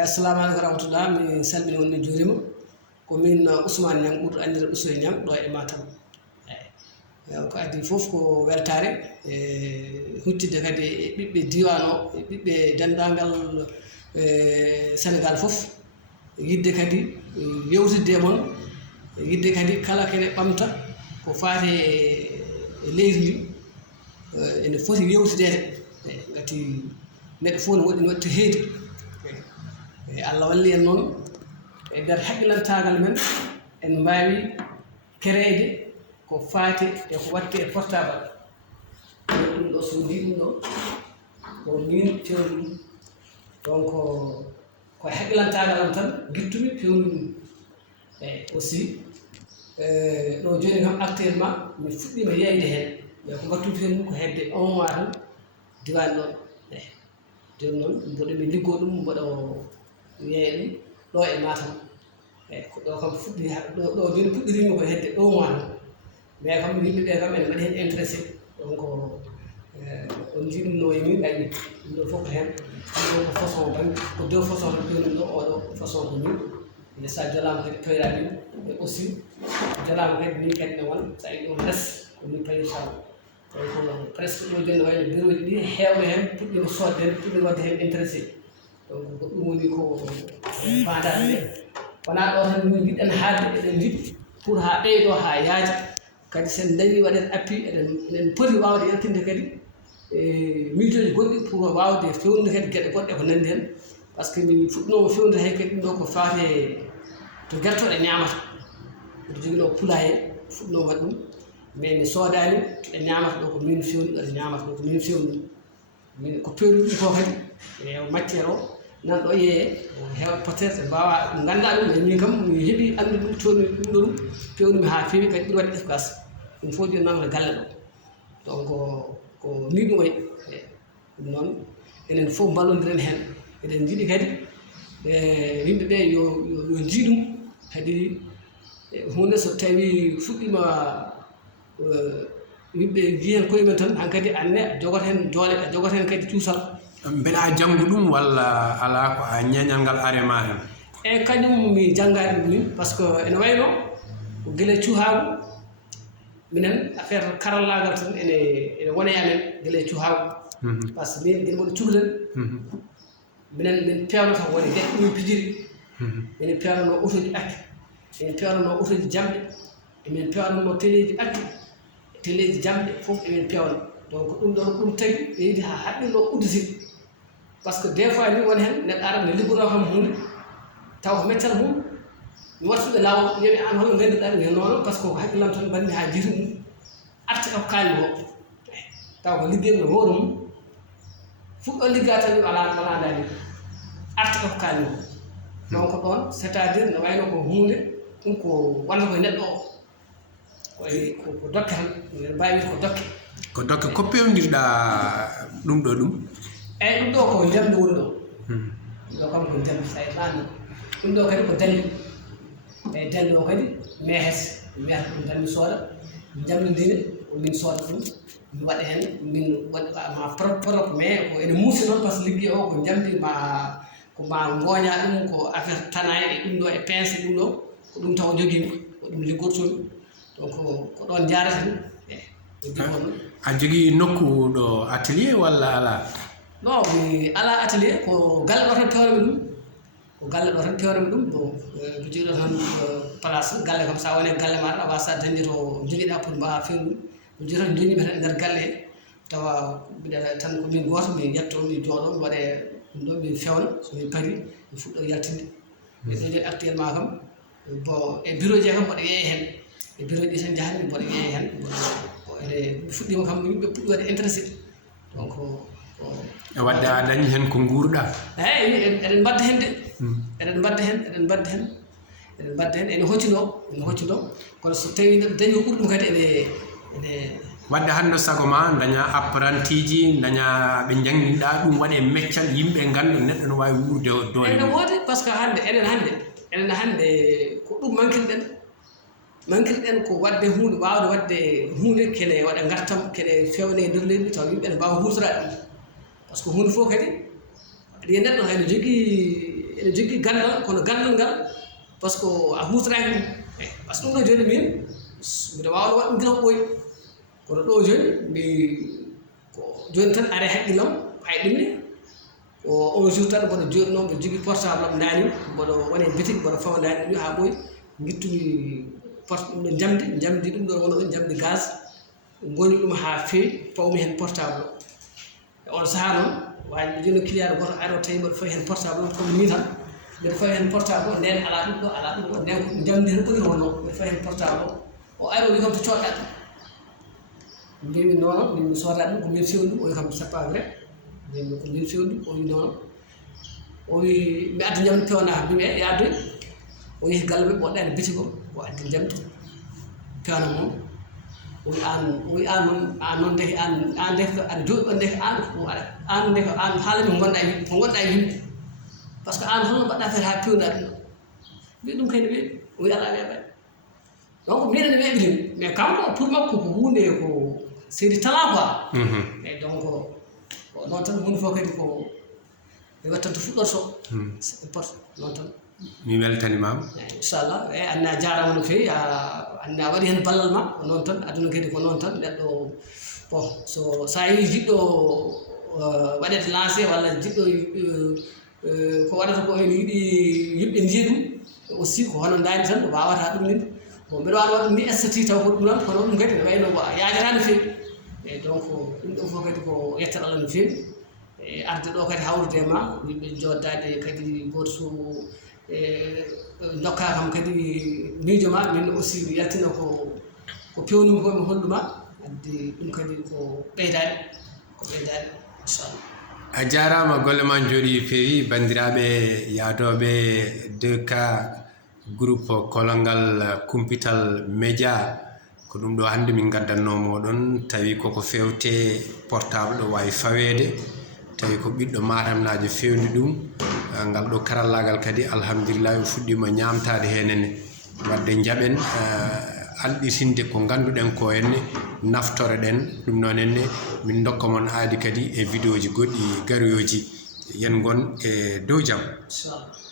assalamu aleykum warahmatullah mi salmini on min juurima ko min Ousmane Niang ɓurɗo anndira Ousmane Niang ɗo e Matam eyi ko adi fof ko weltare e huttide kadi e ɓiɓɓe diwan o e ɓiɓɓe denndangal Sénégal fof yidde kadi yewtidde e moon yidde kadi kala kene ɓamta ko faati e leydi ndi ene foti yewtidede gati neɗɗo fof ne waɗi no watta heedi eyi Allah walli en noon e nder haqqilantagal men en mbawi créede ko faati e ko watte e portable ɗum ɗo so ndi ɗum ɗo ko min fewni ɗum donc ko haqqilantagal am tan guittumi fewni ɗum eyi aussi ɗo joni kam actuellement mi fuɗɗima yeyde hen mais ko mbattumi hen ɗum ko hedde 1 mois tan diwan ɗon eyi joni noon mboɗomi liggo ɗum mboɗo yeeya ɗum ɗo e Matam eyi ko ɗo kam fuɗɗi ɗo joni puɗɗirimi ko hedde 1 mois tan mais kam yimɓeɓe kam ene mbaɗi hen intéressé donc on jiɗumno e min ɓayni ɗum ɗo fof ko hen ɗum ɗo ko façon tan ko deux façon tan pewɗum ɗo oɗo façon ko min e sa joolama kadi toyra min e aussi joolama kadi min kadi ne won sa yi ɗum less ko min payirtama donc presque ɗo joni wayno bureau ji ɗi hewɓe hen puɗɗima sodde hen puɗɗima wadde hen intéressé donc ko ɗum woni ko bandade nde wona ɗo tan min jiɗɗen haalde eɗen jiɗi pour ha ɓeydo ha yaaja kadi sen dañi waɗen appui eɗen poti wawde yaltinde kadi e miijoji goɗɗi pour wawde fewnude kadi gueɗe goɗɗe ko nandi hen par ce que min fuɗɗinoma fewnude hay kadi ɗum ɗo ko faate to guertoɗe ñamata mbiɗo joguino poulailler fuɗɗinoma waɗ ɗum mais mi soodani ɓe ñamata ɗo ko min fewni ɗo ɓe ñamata ɗo ko min fewni min ko pewni ɗum ko kadi e matiére o nan ɗo yeeye heewa peut être mbawa ganda ɗum e min kam mi heeɓi andude ɗum toni ɗum ɗo ɗum fewnumi ha feewi kadi ɓuuri wadde efficace ɗum fof joni namata galle ɗo donc ko ni ɗum wayi eyi ɗum noon enen fof mballodiren hen eɗen jiiɗi kadi e yimɓeɓe yo jiiɗum kadi hunde so tawi fuɗɗima yimɓe jiihen koye men tan hankkadi anne a jogoto hen doole a jogoto hen kadi cuusal mbeɗa janngu ɗum walla ala ko a ñeñal ngal arema hen eyyi kañum mi janggani ɗum min par ce que ene wayno ko guila cuhagu minen affaire karallagal tan ene wone amen guila cuhagu par ce que min guila mboɗo cuhlen minen min pewno tan woni leɗɗe ɗum pijiri minen pewnano auto ji ɓakke emin pewnano auto ji jamɗe emin pewnano télé ji ɓakke télé ji jamɗe fof emin pewna donc ɗum ɗon ɗum tagui ɓe yiiɗi ha haqqille o udditi par ce que des fois ni woni hen neɗɗo ara ne liggoto kam hunde taw ko meccal mum mi wattuɓe lawol wiyaɓe an holno gandiɗa ɗum hen noon par ce que ko haqqillam tan mbanmi ha jiitu ɗum arta e ko kalmi ko taw ko liggeyɓe no hoore mum fuɗɗo ligga tan wala dani arta e ko kalmi ko donc ɗon c' est à dire no wayno ko hunde ɗum ko walla koye neɗɗo o ko dokke tan mbawi ko dokke ko pewndirɗa ɗum ɗo ɗum eyyi ɗum ɗo ko jamde woni ɗo ɗo kam ko jamde sa ɗanno ɗum ɗo kadi ko dalli eyyi dalli o kadi mehes mi wiyata ɗum tan mi sooda mi jamdidine ko min sooda ɗum mi waɗa hen min waɗma propre mais ko ene muusi noon par ce que ligguey o ko jamdi ko ma gooña ɗum ko affaire tanaye e ɗum ɗo e pince ɗum ɗo ko ɗum taw joguimi ko ɗum liggortomi donc ko ɗon jarata ni eyyi a jogui nokku ɗo atelier walla ala non mi ala atelier ko galle ɗo tan pewnami ɗum ko galle ɗo tan pewnami ɗum bon mi jogiɗo tan place galle kam sa woni galle maɗa awa sa dañi to joguiɗa pour mbawa fewnu mi jogui tan joñimi tan e nder galle tawa mbiɗa tan ko min goto mi yetto mi jooɗo mi waɗe ɗum ɗo min fewna somin paari mi fuɗɗo yaltinde e ɗo joni actuellement kam bon e bureau ji kam mboɗo yeeya hen e bureau ɗi tan jahanmi mboɗo yeeya hen ene mi fuɗɗima kam yimɓe puɗɗi wadde intéressé donc e wadde a dañi hen ko guurɗa eyyi eɗen mbadda hen de eɗen mbadda hen eɗen mbadda hen eɗen mbadda hen ene hoccino kono so tawi neɗɗo dañi ko ɓuuri ɗum kadi ene wadde hande sago ma daña apprenti ji daña ɓe jangguinɗa ɗum waɗe meccal yimɓe ganda neɗɗo no wawi wurde doole ene woodi par ce que enen hande ko ɗum manquirɗen ko wadde hunde wawde wadde hunde kene waɗa gartam kene fewne e nder leydi taw yimɓe ne mbawa hutorade ɗum par ce que hunde fof kadi aɗa yiya neɗɗo hayno jogui ene jogui gandal kono gandal ngal par ce que a hutoraki ɗum par ce que ɗum ɗo joni min mbiɗa wawno waɗ ɗum gila ko ɓooyi kono ɗo joni mi ko joni tan are haqqillam hay ɗumne ko on jour tan mboɗo joɗino mboɗo jogui portable am nani mboɗo wone bitik mboɗo fawndani ɗum ha ɓooyi guittumi ɗum ɗo jamdi ɗum ɗo wona ɗon jamdi gaz goni ɗum ha fewi pawmi hen portable o on saaha noon wawi joni client goto ari o tawi mboɗo fawi hen portable komi ni tan mbiɗa fawi hen portable o nden ala ɗum ɗo nden ko jamdi tan ɓuuri wonno mbiɗa fawi hen portable o ari o wi kam to coɗɗa ɗum mbimi noon min soda ɗum ko min fewi ɗum o wi kam c'est pas vrai mbimi ko min fewi ɗum o wi noon o wi mi addi jamdi pewna mbimi e addoy o yehi galle ɓe ɓoɗɗani biti ko o addi jamdi pewna mum o wi an noon deke an deke aɗa jooɗi ɗon deke an deke an haalami ko gonɗa e yimɓe par ce que an holno mbaɗɗa feere ha pewna ɗum ɗo mbi ɗum kayne weeɓi o wi ala weeɓani donc miɗene weeɓinim mais kanko pour makko ko hunde ko seydi tala quoi mais donc noon tan hunde fof kadi ko e wattante fuɗɗorto c'est important noon tan mi weltanimama inchallah eyi anne a jarama no fewi anne a waɗi hen ballal ma ko noon tan aduna kadi ko noon tan neɗɗo bon so sa yi jiɗɗo waɗede lancé walla jiɗɗo ko waɗata ko ene yiiɗi yimɓe jiya ɗum aussi ko hono dani tan wawata ɗum ninde bon mbiɗa wawi waɗ ɗum ni estati taw ko ɗum noon kono ɗum kadi ne wayno yajata no fewi eyyi donc ɗum ɗo fof kadi ko yettat Allah no fewi e arde ɗo kadi hawrude ma yimɓe joddade kadi goto dokka kam kadi miijo ma min aussi mi yaltina ko pewnumi ko mi holluma addi ɗum kadi ko ɓeydade inchallah a jarama golle ma jooɗi fewi bandiraɓe yaadoɓe 2K groupe kolongal kumpital média ko ɗum ɗo hannde min gaddanno moɗon tawi koko fewte portable ɗo wawi fawede tawi ko ɓiɗɗo matamnajo fewni ɗum ngal ɗo karallagal kadi alhamdulillah o fuɗɗima ñamtade henenne wadde jaɓen alɗitinde ko ganduɗen ko henne naftore ɗen ɗum noon henne min dokka mon aadi kadi e vidéo ji goɗɗi garoyoji yen gon e dow jaam inchallah